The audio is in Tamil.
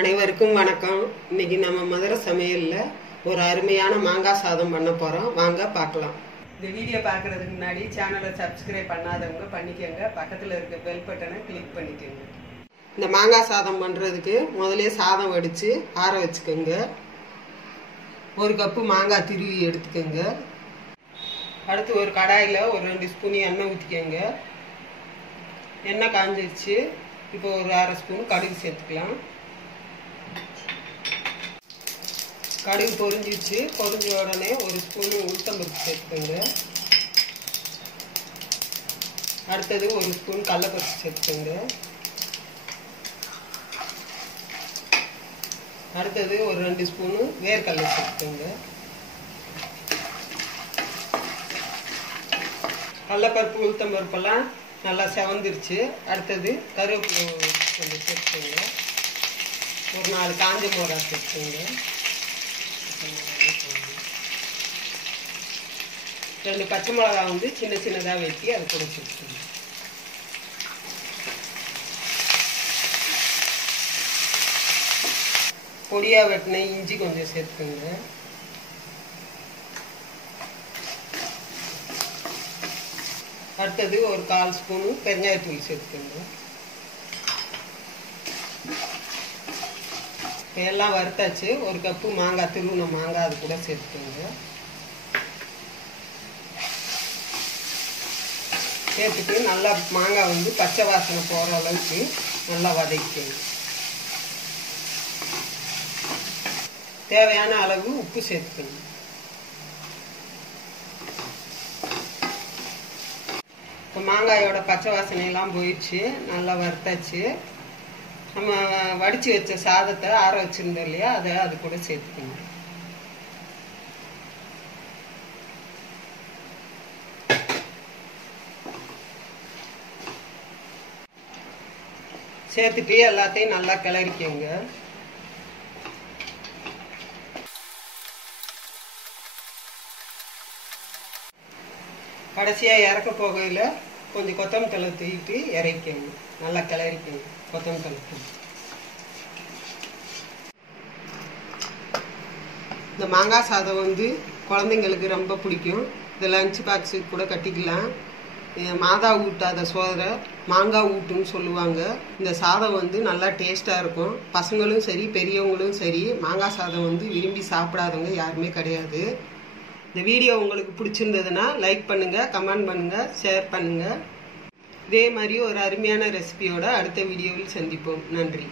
அனைவருக்கும் வணக்கம். இன்னைக்கு நம்ம மதுரை சமையல்ல ஒரு அருமையான மாங்காய் சாதம் பண்ண போறோம். வாங்க பார்க்கலாம். இந்த வீடியோ பார்க்கறதுக்கு முன்னாடி சேனலை சப்ஸ்கிரைப் பண்ணாதவங்க பண்ணிக்கோங்க. பக்கத்தில் இருக்க பெல் பட்டனை கிளிக் பண்ணிக்கோங்க. இந்த மாங்காய் சாதம் பண்றதுக்கு முதல்ல சாதம் வடிச்சு ஆற வச்சுக்கோங்க. ஒரு கப்பு மாங்காய் திருவி எடுத்துக்கோங்க. அடுத்து ஒரு கடாயில் ஒரு 2 ஸ்பூன் எண்ணெய் ஊற்றிக்கோங்க. எண்ணெய் காஞ்சிருச்சு. இப்போ ஒரு அரை ஸ்பூன் கடுகு சேர்த்துக்கலாம். கடுகு பொரிஞ்சிச்சு. பொரிஞ்ச உடனே ஒரு ஸ்பூனு உளுத்தம்பருப்பு சேர்த்துக்கோங்க. அடுத்தது ஒரு ஸ்பூன் கடலைப்பருப்பு சேர்த்துக்கோங்க. அடுத்தது ஒரு 2 ஸ்பூனு வேர்க்கடலை சேர்த்துக்கோங்க. கடலைப்பருப்பு உளுத்தம்பருப்பெல்லாம் நல்லா செவந்துருச்சு. அடுத்தது கருவேப்பிலை கொஞ்சம் சேர்த்துக்கோங்க. ஒரு 4 காஞ்ச மிளகாய் சேர்த்துக்கோங்க. 2 பச்சை மிளகாய் வந்து சின்ன சின்னதாக வெட்டி அதை கூட சேர்த்துக்கோங்க. பொடியாக வெட்டின இஞ்சி கொஞ்சம் சேர்த்துக்கோங்க. அடுத்தது ஒரு 1/4 ஸ்பூனு பெருங்காயத்தூள் சேர்த்துக்கோங்க. எல்லாம் வறுத்தாச்சு. ஒரு கப்பு மாங்காய் திருவுன மாங்காய் அது கூட சேர்த்துக்கோங்க. சேர்த்துட்டு நல்லா மாங்காய் வந்து பச்சை வாசனை போகிற அளவுக்கு நல்லா வதக்கிக்கோங்க. தேவையான அளவு உப்பு சேர்த்துக்கோங்க. இப்போ மாங்காயோட பச்சை வாசனையெல்லாம் போயிடுச்சு. நல்லா வறுத்தாச்சு. நம்ம வடித்து வச்ச சாதத்தை ஆற வச்சுருந்தோம் இல்லையா, அதை அது கூட சேர்த்துக்கணும். சேர்த்துட்டு எல்லாத்தையும் நல்லா கிளறிக்கோங்க. கடைசியாக இறக்க போகையில் கொஞ்சம் கொத்தமல்லி தழை தூக்கிட்டு இறக்கிக்கோங்க. நல்லா கிளறிக்கோங்க. கொத்தமல்லி தழை இந்த மாங்காய் சாதம் வந்து குழந்தைங்களுக்கு ரொம்ப பிடிக்கும். இது லஞ்ச் பாக்ஸுக்கு கூட கட்டிக்கலாம். மாதா ஊட்டாத சோதரை மாங்காய் ஊட்டுன்னு சொல்லுவாங்க. இந்த சாதம் வந்து நல்லா டேஸ்ட்டாக இருக்கும். பசங்களும் சரி பெரியவங்களும் சரி மாங்காய் சாதம் வந்து விரும்பி சாப்பிடாதவங்க யாருமே கிடையாது. இந்த வீடியோ உங்களுக்கு பிடிச்சிருந்ததுன்னா லைக் பண்ணுங்கள், கமெண்ட் பண்ணுங்கள், ஷேர் பண்ணுங்கள். இதே மாதிரி ஒரு அருமையான ரெசிபியோட அடுத்த வீடியோவில் சந்திப்போம். நன்றி.